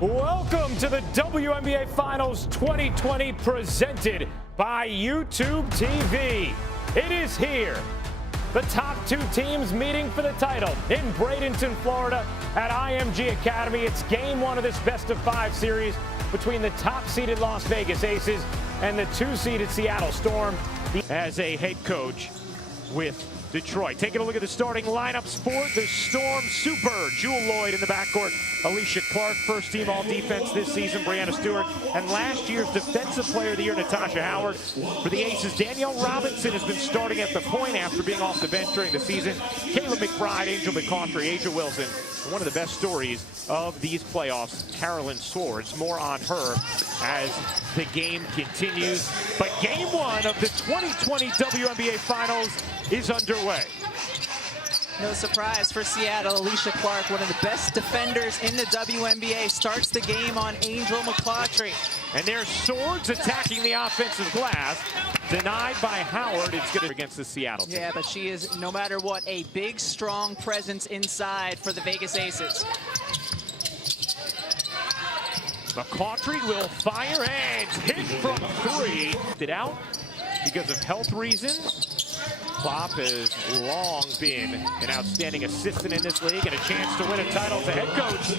Welcome to the WNBA Finals 2020 presented by YouTube TV. It is here. The top two teams meeting for the title in Bradenton, Florida at IMG Academy. It's game one of this best-of-5 series between the top-seeded Las Vegas Aces and the two-seeded Seattle Storm. As a head coach with Detroit. Taking a look at the starting lineups for the Storm. Super Jewel Lloyd in the backcourt. Alicia Clark, first team all-defense this season. Brianna Stewart. And last year's Defensive Player of the Year, Natasha Howard. For the Aces, Danielle Robinson has been starting at the point after being off the bench during the season. Kayla McBride, Angel McCautry, Asia Wilson. And one of the best stories of these playoffs, Carolyn Swords. More on her as the game continues. But game one of the 2020 WNBA Finals is underway. No surprise for Seattle. Alicia Clark, one of the best defenders in the WNBA, starts the game on Angel McCautry. And there's Swords attacking the offensive glass. Denied by Howard. It's good against the Seattle team. Yeah, but she is, no matter what, a big, strong presence inside for the Vegas Aces. McCautry will fire and hit from three. It out because of health reasons. Klopp has long been an outstanding assistant in this league and a chance to win a title as a head coach.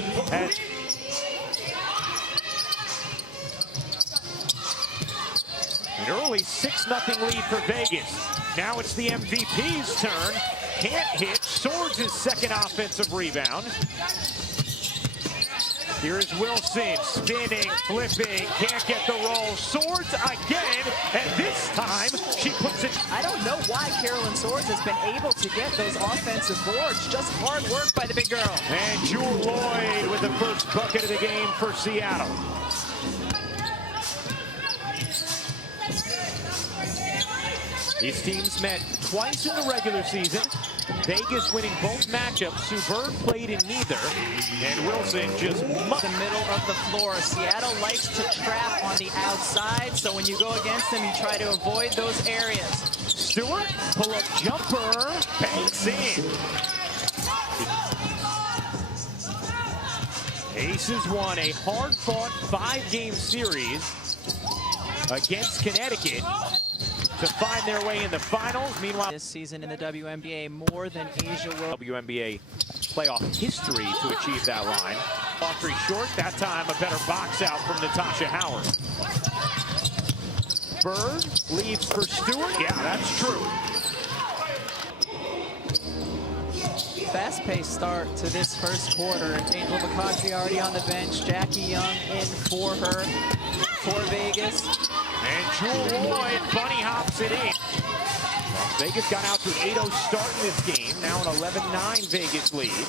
An early 6-0 lead for Vegas. Now it's the MVP's turn. Can't hit. Swords' second offensive rebound. Here is Wilson, spinning, flipping, can't get the roll. Swords again, and this time she puts it. I don't know why Carolyn Swords has been able to get those offensive boards. Just hard work by the big girl. And Jewel Lloyd with the first bucket of the game for Seattle. These teams met twice in the regular season. Vegas winning both matchups. Sue Bird played in neither. And Wilson just mucked the middle of the floor. Seattle likes to trap on the outside, so when you go against them, you try to avoid those areas. Stewart, pull-up jumper, banks in. Aces won a hard-fought 5-game series against Connecticut to find their way in the finals. Meanwhile, this season in the WNBA, more than Asia will. WNBA playoff history to achieve that line. Autry short, that time a better box out from Natasha Howard. Bird leaves for Stewart. Yeah, that's true. Fast-paced start to this first quarter. Angel McCautry already on the bench. Jackie Young in for her, for Vegas. And Jewel Lloyd bunny hops it in. Las Vegas got out to 8-0 start in this game. Now an 11-9 Vegas lead.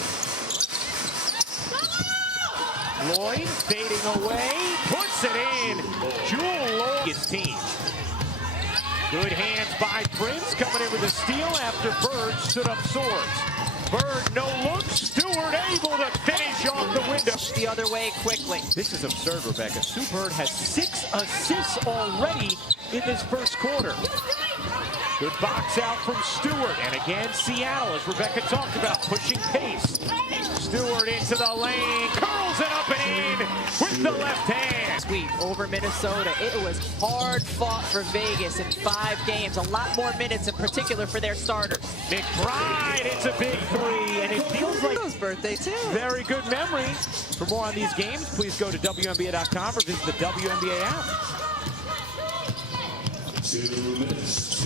Lloyd fading away, puts it in. Jewel Lloyd, his team. Good hands by Prince, coming in with a steal after Bird stood up Swords. Bird, no look. Stewart able to finish off the window. The other way quickly. This is absurd, Rebecca. Sue Bird has 6 assists already in this first quarter. Good box out from Stewart. And again, Seattle, as Rebecca talked about, pushing pace. Stewart into the lane, curls it up and in with the left hand. Sweep over Minnesota. It was hard fought for Vegas in 5 games. A lot more minutes in particular for their starters. McBride, it's a big 3, and it feels like his birthday too. Very good memory. For more on these games, please go to WNBA.com or visit the WNBA app.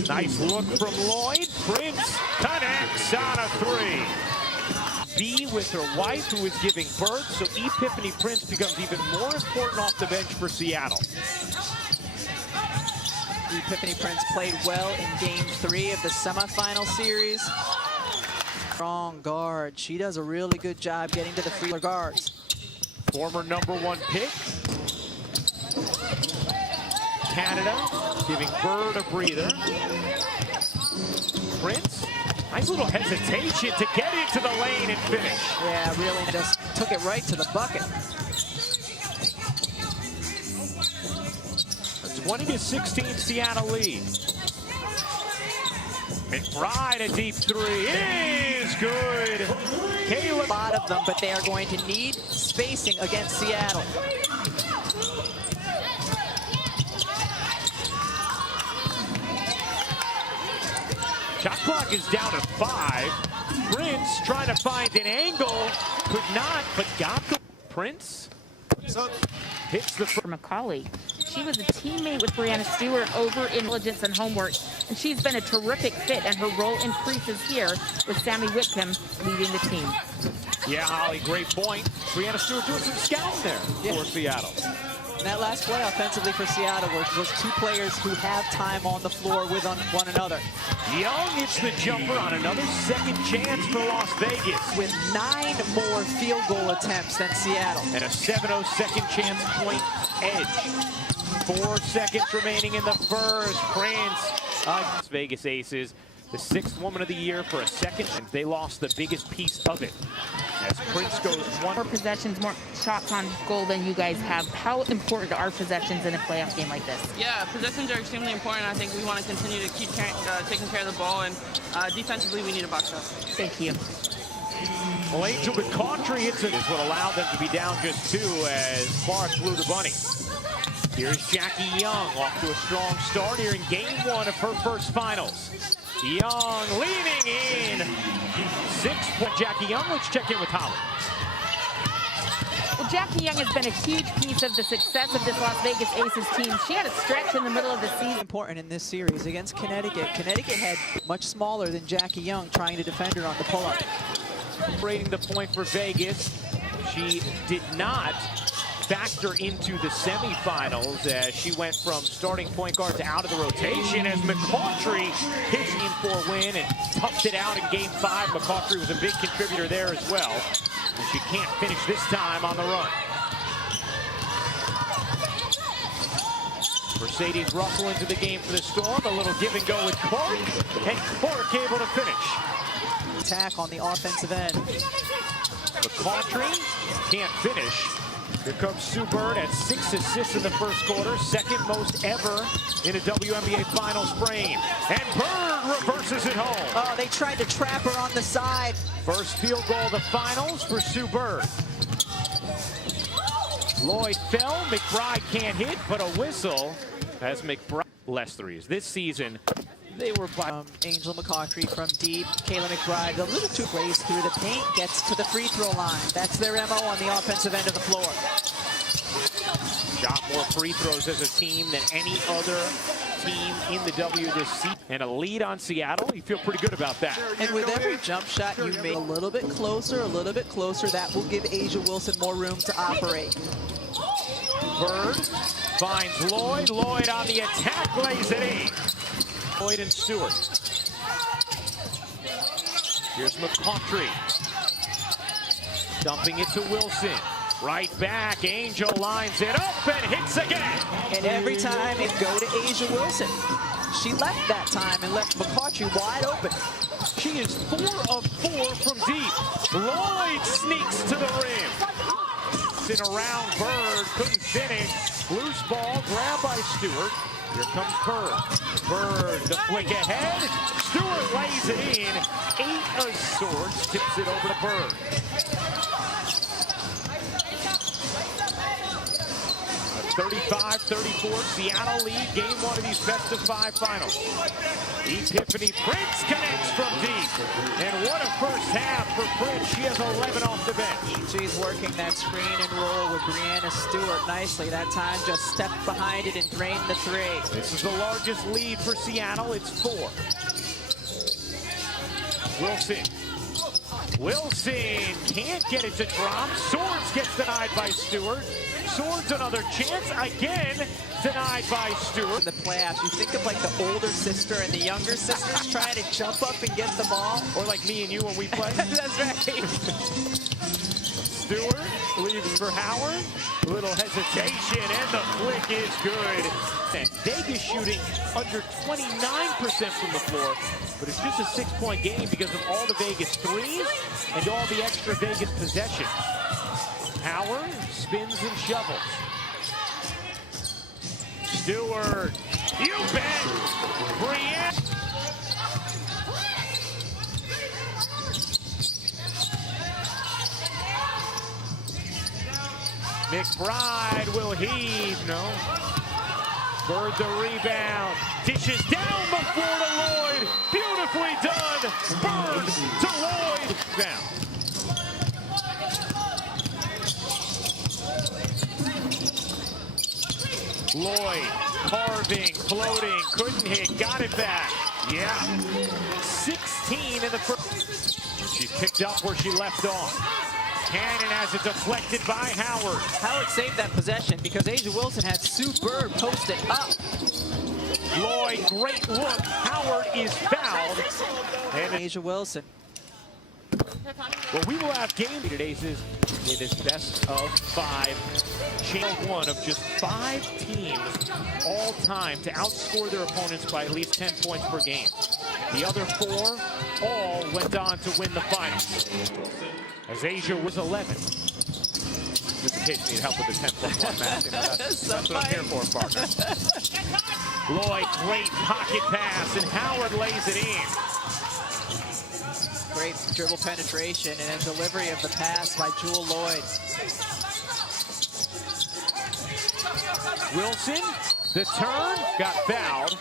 Nice look from Lloyd. Prince connects on a 3. B with her wife, who is giving birth, so Epiphany Prince becomes even more important off the bench for Seattle. Epiphany Prince played well in Game 3 of the semifinal series. Strong guard. She does a really good job getting to the free guards. Former #1 pick. Canada giving Bird a breather. Prince, nice little hesitation to get into the lane and finish. Yeah, really just took it right to the bucket. A 20-16 Seattle lead. McBride, a deep 3 is good. Caleb. A lot of them, but they are going to need spacing against Seattle. Shot clock is down to 5. Prince trying to find an angle. Could not, but got the Prince. Hits the from a colleague. She was a teammate with Brianna Stewart over intelligence and homework, and she's been a terrific fit, and her role increases here with Sammy Whitcomb leading the team. Yeah, Holly, great point. Brianna Stewart doing some scouting there for Seattle. And that last play offensively for Seattle was two players who have time on the floor with one another. Young hits the jumper on another second chance for Las Vegas. With 9 more field goal attempts than Seattle. And a 7-0 second chance point edge. 4 seconds remaining in the first. Prince, Las Vegas Aces, the 6th woman of the year for a second, and they lost the biggest piece of it. As Prince goes 1 More possessions, more shots on goal than you guys have. How important are possessions in a playoff game like this? Yeah, possessions are extremely important. I think we want to continue to keep taking care of the ball, and defensively we need to box up. Thank you. Well, Angel McCautry hits it is what allowed them to be down just 2 as Clark flew the bunny. Here's Jackie Young off to a strong start here in game 1 of her first finals. Young leaning in. 6 point Jackie Young. Let's check in with Holly. Well, Jackie Young has been a huge piece of the success of this Las Vegas Aces team. She had a stretch in the middle of the season. Important in this series against Connecticut. Connecticut had much smaller than Jackie Young trying to defend her on the pull-up. Rating the point for Vegas. She did not factor into the semifinals as she went from starting point guard to out of the rotation as McCautry hits in for a win and toughed it out in game 5. McCautry was a big contributor there as well. And she can't finish this time on the run. Mercedes Russell into the game for the Storm. A little give and go with Clark, and Clark able to finish. Attack on the offensive end. McCautry can't finish. Here comes Sue Bird at 6 assists in the first quarter, 2nd most ever in a WNBA Finals frame. And Bird reverses it home. Oh, they tried to trap her on the side. First field goal of the finals for Sue Bird. Lloyd fell, McBride can't hit, but a whistle as McBride less threes. This season, they were by Angel McCautry from deep. Kayla McBride, a little too plays through the paint, gets to the free throw line. That's their MO on the offensive end of the floor. Shot more free throws as a team than any other team in the W this season. And a lead on Seattle. You feel pretty good about that. And with every jump shot you make a little bit closer, that will give Asia Wilson more room to operate. Bird finds Lloyd. Lloyd on the attack, lays it in. Lloyd and Stewart. Here's McCautry. Dumping it to Wilson. Right back, Angel lines it up and hits again. And every time it go to Asia Wilson. She left that time and left McCautry wide open. She is 4 of 4 from deep. Lloyd sneaks to the rim. In around Bird, couldn't finish. Loose ball, grabbed by Stewart. Here comes Bird. Bird, the flick ahead. Stewart lays it in. 8 of sorts, tips it over to Bird. A 35-34 Seattle lead, game 1 of these best-of-5 finals. Epiphany Prince connects from deep. And what a first half for Prince. She has 11 off the bench. She's working that screen and roll with Brianna Stewart nicely. That time just stepped behind it and drained the 3. This is the largest lead for Seattle. It's 4. Wilson can't get it to drop. Swords gets denied by Stewart. Swords another chance. Again, denied by Stewart. In the playoffs, you think of like the older sister and the younger sisters trying to jump up and get the ball. Or like me and you when we play. That's right. Stewart leaves for Howard. A little hesitation, and the flick is good. And Vegas shooting under 29% from the floor, but it's just a 6-point game because of all the Vegas threes and all the extra Vegas possessions. Howard spins and shovels. Stewart, you bet. Brianna. McBride will heave. No. Bird the rebound. Dishes down before to Lloyd. Beautifully done. Bird to Lloyd. Down. Lloyd carving, floating, couldn't hit, got it back. Yeah. 16 in the first. She's picked up where she left off. Cannon has it deflected by Howard. Howard saved that possession because Asia Wilson had super posted up. Lloyd, great look. Howard is fouled. And Asia Wilson. Well, we will have game aces in this best of 5. Channel 1 of just 5 teams all time to outscore their opponents by at least 10 points per game. The other 4 all went on to win the finals. As Asia was 11. Just in case you need help with the 10+1 math. You know, that's what I'm here for, partner. Lloyd, great pocket pass, and Howard lays it in. Great dribble penetration and then delivery of the pass by Jewel Lloyd. Wilson, the turn, got fouled.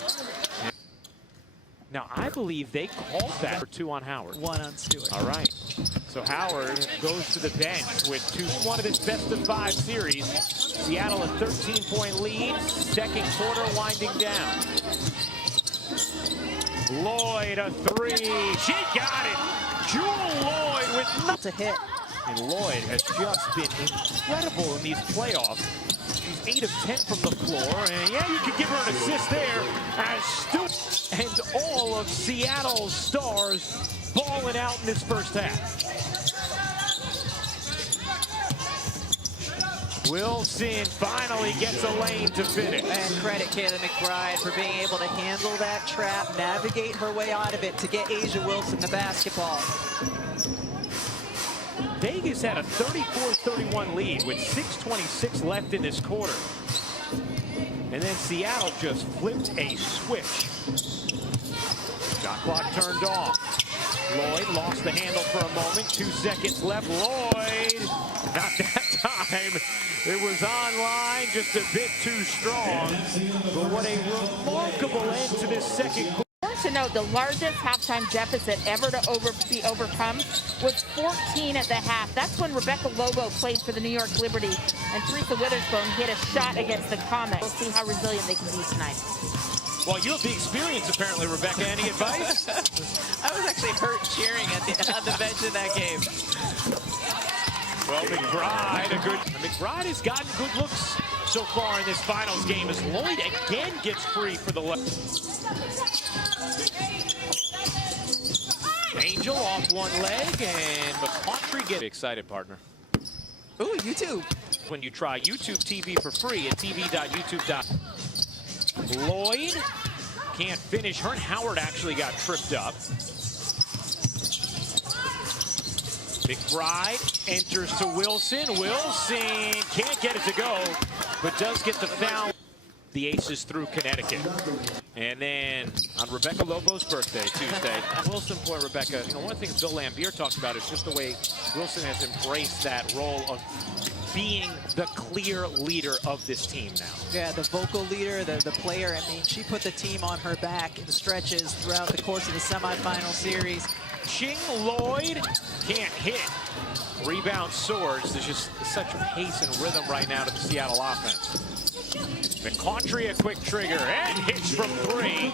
Now, I believe they called that for 2 on Howard. 1 on Stewart. All right. So Howard goes to the bench with 2. One of his best of 5 series. Seattle a 13-point lead. Second quarter winding down. Lloyd a 3. She got it. Jewel Lloyd with to hit. And Lloyd has just been incredible in these playoffs. She's 8 of 10 from the floor, and yeah, you could give her an assist there as and all of Seattle's stars balling out in this first half. Wilson finally gets a lane to finish. And credit Kayla McBride for being able to handle that trap, navigate her way out of it to get Asia Wilson the basketball. Vegas had a 34-31 lead with 6:26 left in this quarter. And then Seattle just flipped a switch. Shot clock turned off. Lloyd lost the handle for a moment. 2 seconds left. Lloyd, not that time. It was online, just a bit too strong. But what a remarkable end to this second quarter. To note, the largest halftime deficit ever to be overcome was 14 at the half. That's when Rebecca Lobo played for the New York Liberty and Teresa Witherspoon hit a shot against the Comets. We'll see how resilient they can be tonight. Well, you have the experience, apparently, Rebecca. Any advice? I was actually hurt cheering on the bench in that game. Well, McBride has gotten good looks so far in this finals game as Lloyd again gets free for the left. Angel off one leg, and McCautry get excited, partner. Ooh, YouTube. When you try YouTube TV for free at tv.youtube.com. Lloyd can't finish. Her and Howard actually got tripped up. McBride enters to Wilson. Wilson can't get it to go, but does get the foul. The Aces through Connecticut. And then on Rebecca Lobo's birthday, Tuesday, Wilson for Rebecca. You know, one of the things Bill Lambier talks about is just the way Wilson has embraced that role of being the clear leader of this team now. Yeah, the vocal leader, the player. I mean, she put the team on her back in stretches throughout the course of the semifinal series. Ching Lloyd can't hit. Rebound soars. There's just such pace and rhythm right now to the Seattle offense. McCautry a quick trigger and hits from 3.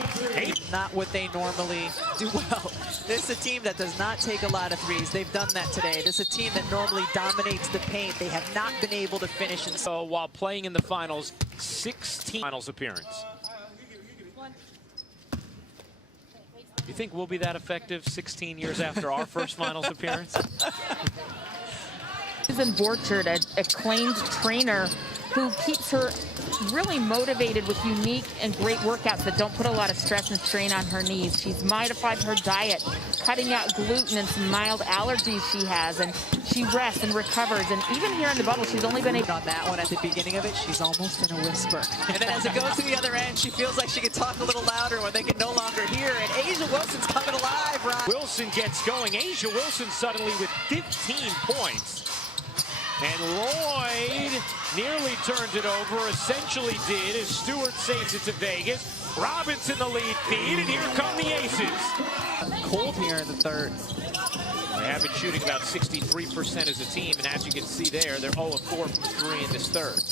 Not what they normally do well. This is a team that does not take a lot of threes. They've done that today. This is a team that normally dominates the paint. They have not been able to finish. So while playing in the finals, 16 finals appearance. You think we'll be that effective 16 years after our first finals appearance? Susan Borchard, an acclaimed trainer who keeps her really motivated with unique and great workouts that don't put a lot of stress and strain on her knees. She's modified her diet, cutting out gluten and some mild allergies she has, and she rests and recovers. And even here in the bubble, she's only been able on that one at the beginning of it. She's almost in a whisper. And then as it goes to the other end, she feels like she can talk a little louder when they can no longer hear. And Asia Wilson's coming alive, Ron. Wilson gets going. Asia Wilson suddenly with 15 points. And Lloyd nearly turned it over, essentially did, as Stewart saves it to Vegas. Robinson the lead feed, and here come the aces. Cold here in the third. They have been shooting about 63% as a team, and as you can see there, they're 0 of 4 from 3 in this third.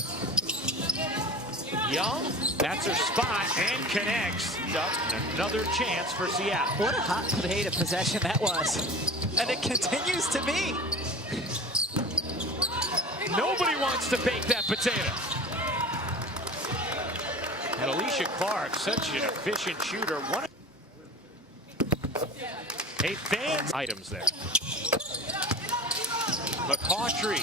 Young, that's her spot, and connects. Up, and another chance for Seattle. What a hot potato possession that was. And it continues to be. Nobody wants to bake that potato. And Alicia Clark, such an efficient shooter. A fan's items there. McCautry.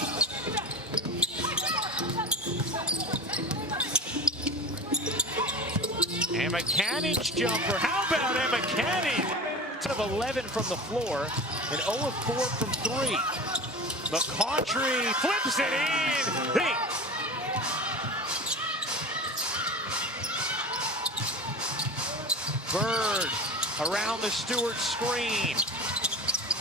Emma Cannon's jumper. How about Emma Cannon? Of 11 from the floor and 0 of 4 from 3. McCautry flips it in. Hey. Bird around the Stewart screen.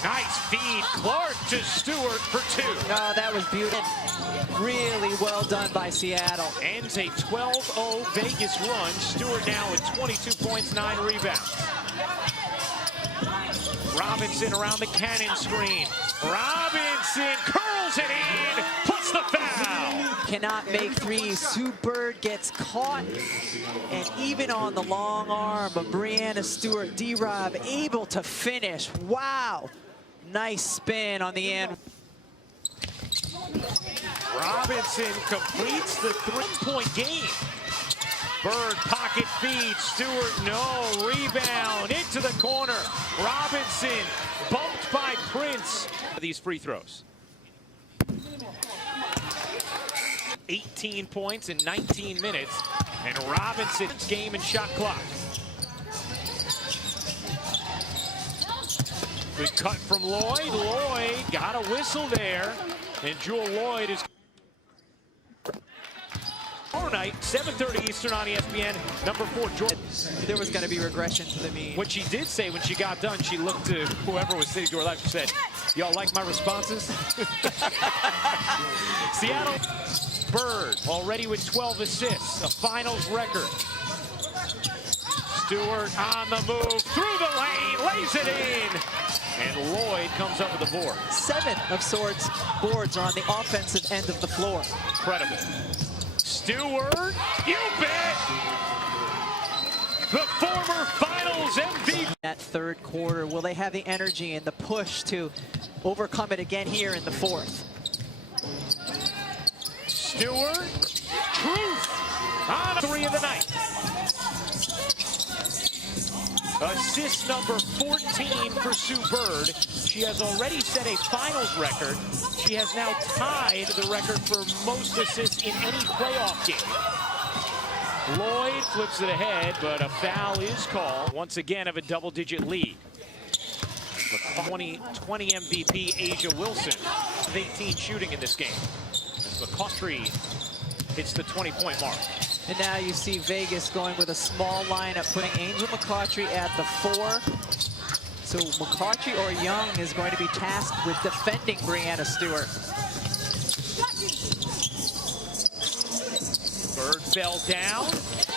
Nice feed. Clark to Stewart for 2. No, that was beautiful. Really well done by Seattle. Ends a 12-0 Vegas run. Stewart now with 22 points, 9 rebounds. Robinson around the Cannon screen. Robinson curls it in, plus the foul. Cannot make threes. Sue Bird gets caught. And even on the long arm of Brianna Stewart, D-Rob able to finish. Wow. Nice spin on the end. Robinson completes the 3-point game. Bird pocket feed. Stewart, no. Rebound into the corner. Robinson bumped by Prince. These free throws. 18 points in 19 minutes. And Robinson's game and shot clock. Good cut from Lloyd. Lloyd got a whistle there. And Jewel Lloyd is... Tomorrow night, 7:30 Eastern on ESPN, number 4, Jordan. There was going to be regression to the mean. What she did say when she got done, she looked to whoever was sitting to her left and said, y'all like my responses? Seattle. Bird already with 12 assists, a finals record. Stewart on the move, through the lane, lays it in. And Lloyd comes up with the board. 7 of Sword's boards are on the offensive end of the floor. Incredible. Stewart, you bet! The former finals MVP. That third quarter, will they have the energy and the push to overcome it again here in the fourth? Stewart, truth on 3 of the night. Assist number 14 for Sue Bird. She has already set a finals record. She has now tied the record for most assists in any playoff game. Lloyd flips it ahead, but a foul is called. Once again, have a double-digit lead. The 2020 MVP Asia Wilson with 18 shooting in this game. As McCautry hits the 20-point mark. And now you see Vegas going with a small lineup, putting Angel McCautry at the 4. So McCautry or Young is going to be tasked with defending Brianna Stewart. Bird fell down.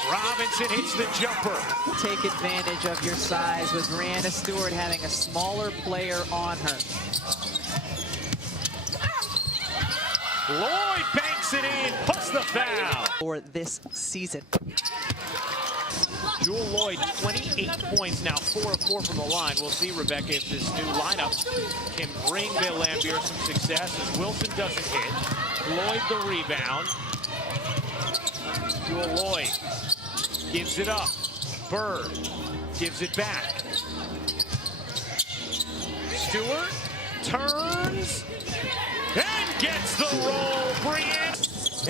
Robinson hits the jumper. Take advantage of your size with Brianna Stewart having a smaller player on her. Lloyd banks it in, plus the foul. For this season. Jewel Lloyd, 28 points now, 4 of 4 from the line. We'll see, Rebecca, if this new lineup can bring Bill Lambier some success as Wilson doesn't hit. Lloyd the rebound. Jewel Lloyd gives it up. Bird gives it back. Stewart turns and gets the roll. Brianna.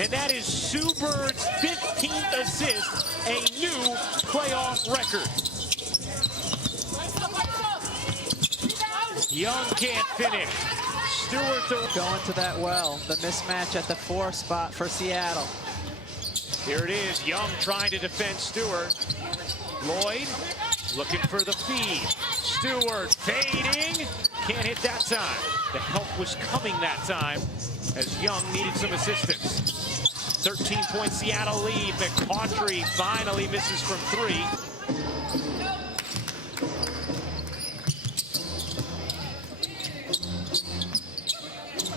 And that is Sue Bird's 15th assist, a new playoff record. Young can't finish. Stewart going to that well. The mismatch at the 4 spot for Seattle. Here it is. Young trying to defend Stewart. Lloyd looking for the feed. Stewart fading. Can't hit that time. The help was coming that time. as Young needed some assistance. 13-point Seattle lead. McCautry finally misses from three.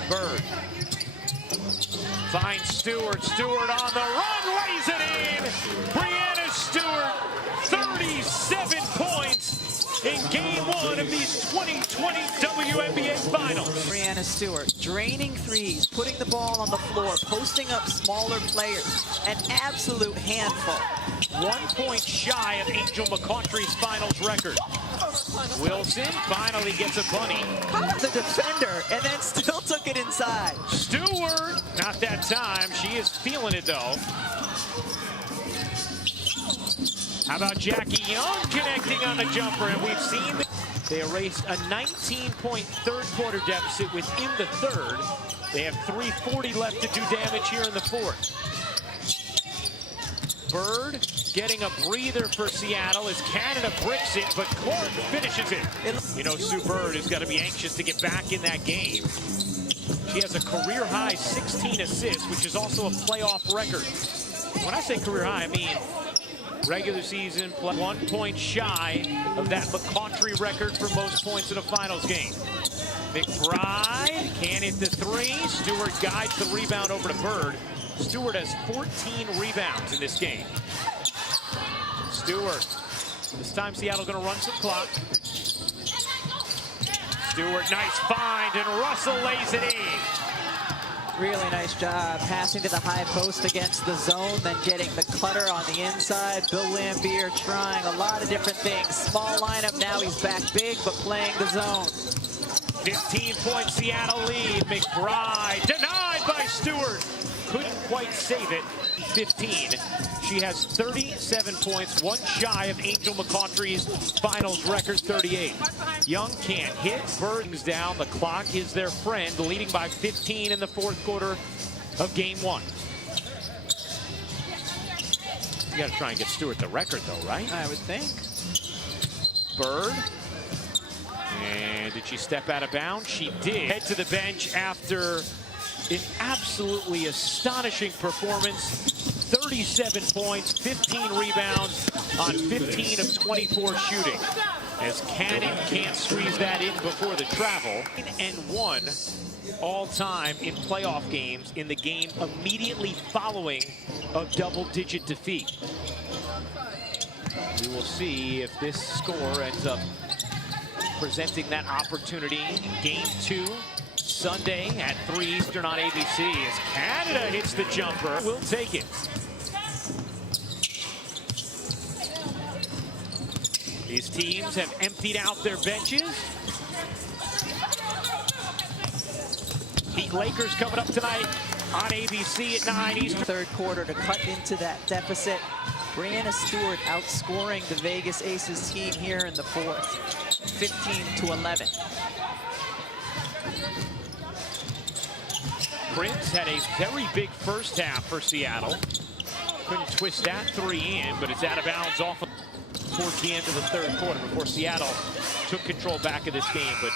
Bird finds Stewart. Stewart on the run, lays it in. Breanna Stewart, 37 points in game one of these 2020 WNBA Finals. Breanna Stewart draining threes, putting the ball on the floor, posting up smaller players. An absolute handful. 1 point shy of Angel McCautry's finals record. Wilson finally gets a bunny. The defender, and then still took it inside. Stewart, not that time. She is feeling it though. How about Jackie Young connecting on the jumper? And we've seen they erased a 19-point third quarter deficit within the third. They have 3:40 left to do damage here in the fourth. Bird getting a breather for Seattle as Canada bricks it, but Clark finishes it. You know, Sue Bird has got to be anxious to get back in that game. She has a career-high 16 assists, which is also a playoff record. When I say career-high, I mean regular season, 1 point shy of that McCautry record for most points in a finals game. McBride can't hit the three. Stewart guides the rebound over to Bird. Stewart has 14 rebounds in this game. Stewart. This time Seattle going to run some clock. Stewart, nice find, and Russell lays it in. Really nice job passing to the high post against the zone, then getting the cutter on the inside. Bill Lambier trying a lot of different things. Small lineup, now he's back big, but playing the zone. 15-point Seattle lead. McBride denied by Stewart. Couldn't quite save it. 15. She has 37 points, one shy of Angel McCautry's finals record, 38. Young can't hit. Bird's down. The clock is their friend, leading by 15 in the fourth quarter of game one. You got to try and get Stewart the record, though, right? I would think. Bird. And did she step out of bounds? She did. Head to the bench after an absolutely astonishing performance. 37 points, 15 rebounds on 15 of 24 shooting. As Cannon can't squeeze that in before the travel. And won all-time in playoff games in the game immediately following a double-digit defeat. We will see if this score ends up presenting that opportunity in game two. Sunday at 3 Eastern on ABC as Canada hits the jumper. We'll take it. These teams have emptied out their benches. Heat Lakers coming up tonight on ABC at 9 Eastern. Third quarter to cut into that deficit. Breanna Stewart outscoring the Vegas Aces team here in the fourth, 15-11. Prince had a very big first half for Seattle. Couldn't twist that three in, but it's out of bounds off towards the end of the third quarter before Seattle took control back of this game. But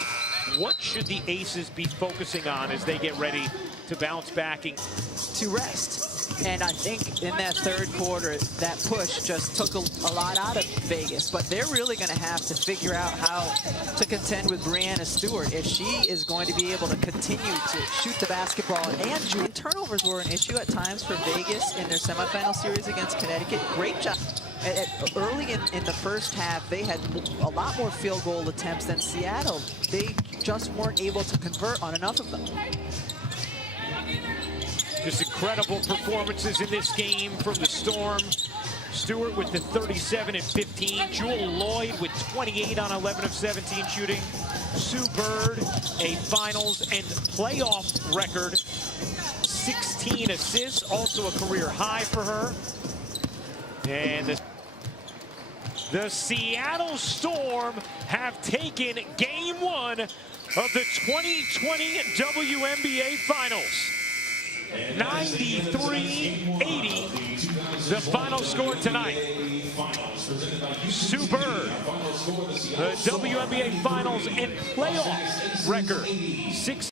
what should the Aces be focusing on as they get ready to bounce back? To rest. And I think in that third quarter, that push just took a lot out of Vegas. But they're really going to have to figure out how to contend with Breanna Stewart if she is going to be able to continue to shoot the basketball. And turnovers were an issue at times for Vegas in their semifinal series against Connecticut. Great job. Early in the first half, they had a lot more field goal attempts than Seattle. They just weren't able to convert on enough of them. Just incredible performances in this game from the Storm. Stewart with the 37 and 15. Jewel Lloyd with 28 on 11 of 17 shooting. Sue Bird, a finals and playoff record. 16 assists, also a career high for her. And the Seattle Storm have taken game one of the 2020 WNBA Finals. 93-80, the final score tonight. Sue Bird, the WNBA Finals and playoff record, 6